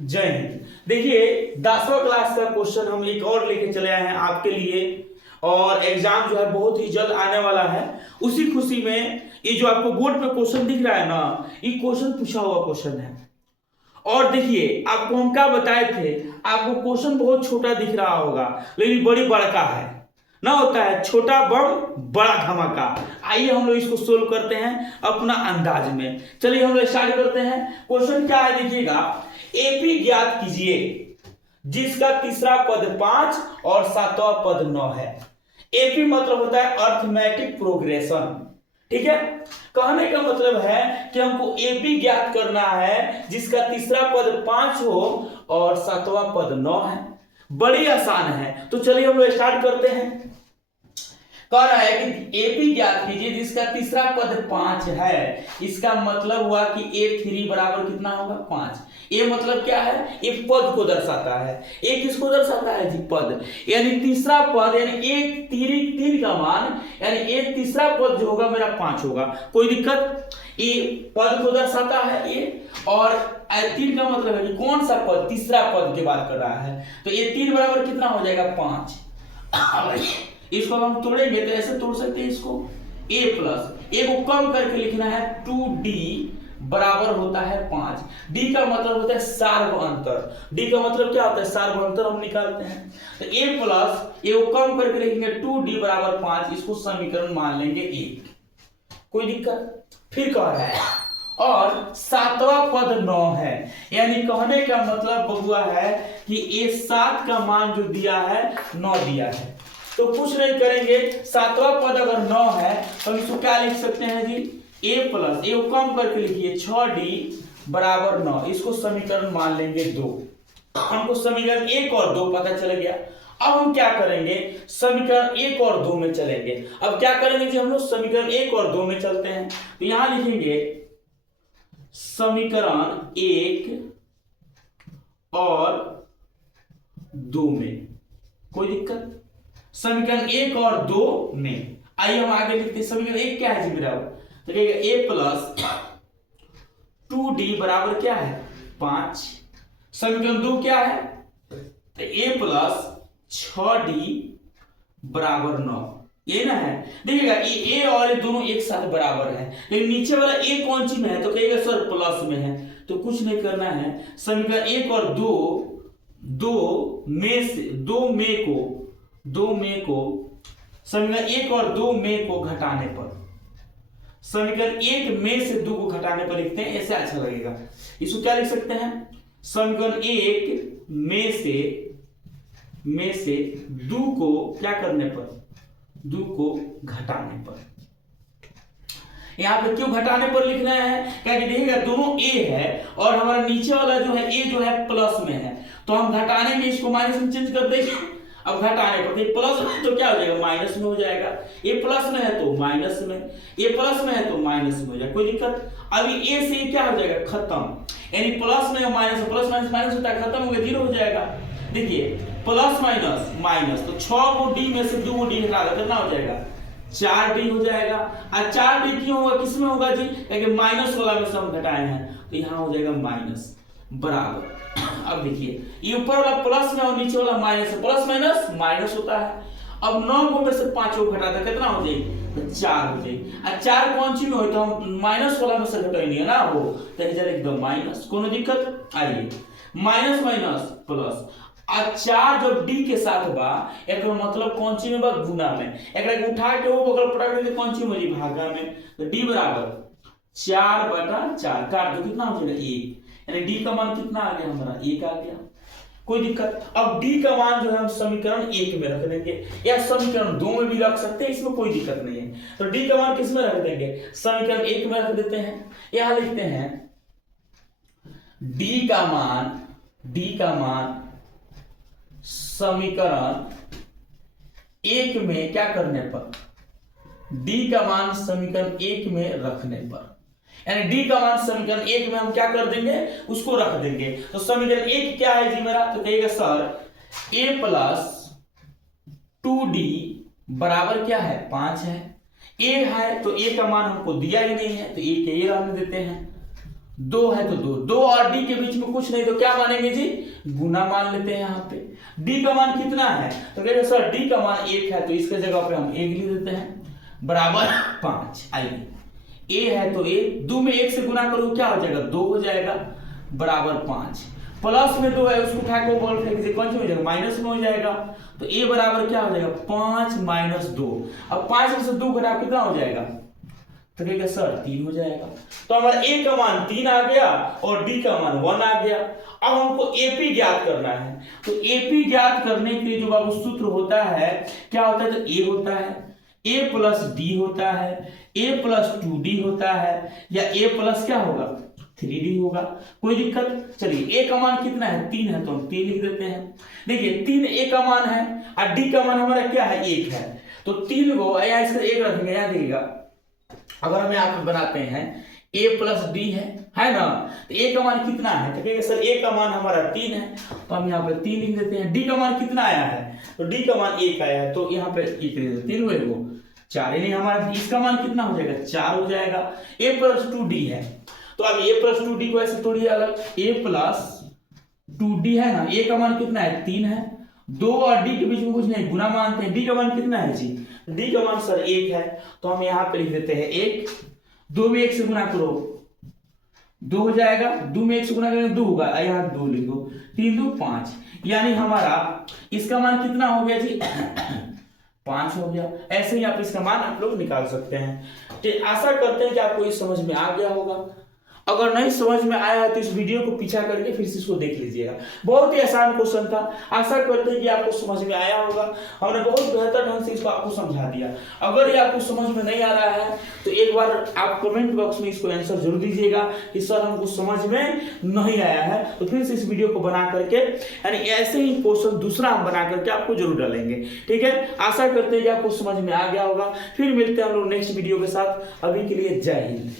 जय हिंद। देखिए 10वां क्लास का क्वेश्चन हम एक और लेके चले आए हैं आपके लिए, और एग्जाम जो है बहुत ही जल्द आने वाला है। उसी खुशी में ये जो आपको बोर्ड पे क्वेश्चन दिख रहा है ना, ये क्वेश्चन पूछा हुआ क्वेश्चन है। और देखिए आपको हम क्या बताए थे, आपको क्वेश्चन बहुत छोटा दिख रहा होगा लेकिन बड़ी बड़का है ना, होता है छोटा बम बड़ा धमाका। आइए हम लोग इसको सोल्व करते हैं अपना अंदाज में। चलिए हम लोग स्टार्ट करते हैं। क्वेश्चन क्या है देखिएगा, एपी ज्ञात कीजिए जिसका तीसरा पद 5 और सातवां पद 9 है। एपी मतलब होता है अर्थमेटिक प्रोग्रेशन, ठीक है। कहने का मतलब है कि हमको एपी ज्ञात करना है जिसका तीसरा पद 5 हो और सातवां पद 9 है। बड़ी आसान है, तो चलिए हम लोग स्टार्ट करते हैं। कह रहा है कि एपी ज्ञात कीजिए जिसका तीसरा पद 5 है। इसका मतलब हुआ कि A3 बराबर कितना होगा 5। ये मतलब क्या है, ये पद को दर्शाता है। ये किसको दर्शाता है जी, पद। यानी तीसरा पद, यानी एक तीन का मान, यानी एक तीसरा पद जो होगा मेरा 5 होगा। कोई दिक्कत, ये पद को दर्शाता है ये। और 3 का मतलब है कि कौन सा पद, तीसरा पद की बात कर रहा है। तो ये 3 बराबर कितना हो जाएगा 5। इसको हम तोड़ेंगे तो ऐसे तोड़ सकते हैं इसको, a प्लस a को कम करके लिखना है 2d बराबर होता है 5। d का मतलब होता है सार्व अंतर। d का मतलब क्या होता है, सार्व अंतर हम निकालते हैं। तो a प्लस a को कम करके लिखेंगे 2d बराबर 5। इसको समीकरण मान लेंगे 1। कोई दिक्कत। फिर कह रहा है और सातवां पद 9 है। यानी कहने का मतलब बबुआ है कि ये 7 का मान जो दिया है 9 दिया है। तो कुछ नहीं करेंगे, सातवां पद अगर 9 है तो हम इसको क्या लिख सकते हैं जी, a प्लस a को कम करके लिखिए 6d बराबर 9। इसको समीकरण मान लेंगे 2। हमको समीकरण 1 और 2 पता चल गया। अब हम क्या करेंगे, समीकरण 1 और 2 में चलेंगे। अब क्या करेंगे जी, हम लोग समीकरण 1 और 2 में चलते हैं। तो यहां लिखेंगे समीकरण 1 और 2 में। कोई दिक्कत, समीकरण 1 और 2 में। आइए हम आगे लिखते हैं। समीकरण 1 क्या है जी मेरा, तो कहेगा a प्लस 2d बराबर क्या है 5। समीकरण 2 क्या है, तो a प्लस 6d बराबर 9। ये ना है, देखिएगा ये a और ये दोनों एक साथ बराबर है, लेकिन नीचे वाला a कौन सी में है, तो कहेगा सर प्लस में है। तो कुछ नहीं करना है, समीकरण 1 और 2 में से 2 में को समीकरण 1 और 2 में को घटाने पर, समीकरण 1 में से 2 को घटाने पर लिखते हैं, ऐसे अच्छा लगेगा। इसको क्या लिख सकते हैं, समीकरण 1 में से 2 को क्या करने पर, 2 को घटाने पर। यहां पे क्यों घटाने पर लिख रहे हैं, क्या देखिएगा दोनों a है और हमारा नीचे वाला जो है a जो है प्लस में है, तो हम घटाने में इसको माइनस में चेंज कर देंगे। अब घटाने पर प्लस में तो क्या हो जाएगा, माइनस में हो जाएगा। ये प्लस में है तो माइनस में, ये प्लस में है तो माइनस में हो जाएगा। कोई दिक्कत। अभी ए से क्या हो जाएगा, खत्म। यानी प्लस में माइनस, प्लस माइनस माइनस होता है, खत्म हो गया, 0 हो जाएगा। देखिए प्लस माइनस माइनस, तो 6 को d में से 2 को d हटा दो, कितना हो जाएगा 4d हो जाएगा। और 4d क्यों होगा, किसमें होगा जी, क्योंकि माइनस वाला में से हम घटाए हैं, तो यहां हो जाएगा माइनस बराबर। अब देखिए ये ऊपर वाला प्लस में और नीचे वाला माइनस, प्लस माइनस माइनस होता है। अब 9 को में से 5 को घटाता कितना हो जाएगी, तो 4 हो जाएगी। और 4 कौन सी में हो, तो हम माइनस वाला में से घटाएंगे है ना, वो तो इधर एकदम माइनस। कोनो दिक्कत। आइए माइनस माइनस प्लस, और 4 जब d के साथ बा, एक मतलब कौन सी में बा, गुना में। एक उठा के वो बगल पटा के कौन सी में, भागा में। तो d बराबर 4/4 काट दो, कितना हो जाएगा 1। यानी d का मान कितना आ गया हमारा, 1 आ गया। कोई दिक्कत। अब d का मान जो है हम समीकरण 1 में रख देंगे, या समीकरण 2 में भी रख सकते हैं, इसमें कोई दिक्कत नहीं है। तो d का मान किस में रख देंगे, समीकरण 1 में रख देते हैं। यहां लिखते हैं d का मान समीकरण 1 में क्या करने पर, d का मान समीकरण 1 में रखने पर, यानी d का मान समीकरण 1 में हम क्या कर देंगे, उसको रख देंगे। तो समीकरण 1 क्या है जी मेरा, तो कहेगा सर a प्लस 2d बराबर क्या है 5 है। a है तो a का मान हमको दिया ही नहीं है, तो a के ये रहने देते हैं। 2 है तो 2, 2 और डी के बीच में कुछ नहीं तो क्या मानेंगे जी, गुना मान लेते हैं। यहाँ पे डी का मान कितना है, तो कहेंगे सर डी का मान 1 है तो इसके जगह पे हम 1 लिख देते हैं बराबर 5। आइए ए है तो ए, 2 में 1 से गुना करो क्या हो जाएगा, 2 हो जाएगा बराबर 5। प्लस में 2 है उसको उठा के बोल फेंक दीजिए, कौन सी हो जाएगा, माइनस में हो जाएगा। तो ए बराबर क्या हो जाएगा 5 माइनस 2। अब 5 में से 2 घटा कितना हो जाएगा, तो कहेगा सर 3 हो जाएगा। तो हमारा ए का मान 3 आ गया और डी का मान 1 आ गया। अब हमको एपी ज्ञात करना है। तो एपी ज्ञात करने के लिए जो बाबू सूत्र होता है क्या होता है, तो ए होता है, ए प्लस डी होता है, ए प्लस 2d होता है, या ए प्लस क्या होगा 3d होगा। कोई दिक्कत, चलिए ए का मान कितना है 3 है तो हम 3 लिख देते हैं। देखिए 3 ए का मान है और डी का मान हमारा क्या है 1 है, तो 3 को यहाँ इसका 1 रखेंगे। यहाँ देखिएगा अगर हम यहाँ पे बनाते हैं a प्लस डी है ना, तो a का मान कितना है, तो कहेंगे सर a का मान हमारा 3 है तो हम यहाँ पे 3 लिख देते हैं। d का मान कितना आया है, तो d का मान 1 आया है तो यहाँ पे 1 लिख देते, 3 हुए वो 4, यानी हमारा इसका मान कितना हो जाएगा 4 हो जाएगा। a प्लस 2d है तो अब a प्लस 2d को ऐसे तोड़िए अलग, a प्लस 2d है ना, a का मान कितना है 3 है, 2 और d के बीच में कुछ नहीं गुना मानते हैं। d का मान कितना है जी, d का मान सर 1 है तो हम यहाँ पे लिख देते हैं 1, 2 में 1 से गुना करो 2 हो जाएगा, 2 में 1 से गुना करेंगे 2 होगा, यहाँ 2 लिखो, 3 2 5, यानी हमारा इसका मान कितना हो गया जी 5 हो गया। ऐसे ही आप इसका मान आप लोग निकाल सकते हैं। तो आशा करते हैं कि आपको ये समझ में आ गया होगा। अगर नहीं समझ में आया है तो इस वीडियो को पीछा करके फिर से इसको देख लीजिएगा। बहुत ही आसान क्वेश्चन था, आशा करते हैं कि आपको समझ में आया होगा। हमने बहुत बेहतर ढंग से इसको आपको समझा दिया। अगर ये आपको समझ में नहीं आ रहा है तो एक बार आप कमेंट बॉक्स में इसको आंसर जरूर दीजिएगा कि सर हमको समझ में नहीं आया है, तो फिर से इस वीडियो को बना करके यानी ऐसे ही क्वेश्चन दूसरा हम बना करके आपको जरूर डालेंगे। ठीक है, आशा करते हैं कि आपको समझ में आ गया होगा। फिर मिलते हैं हम लोग नेक्स्ट वीडियो के साथ। अभी के लिए जय हिंद।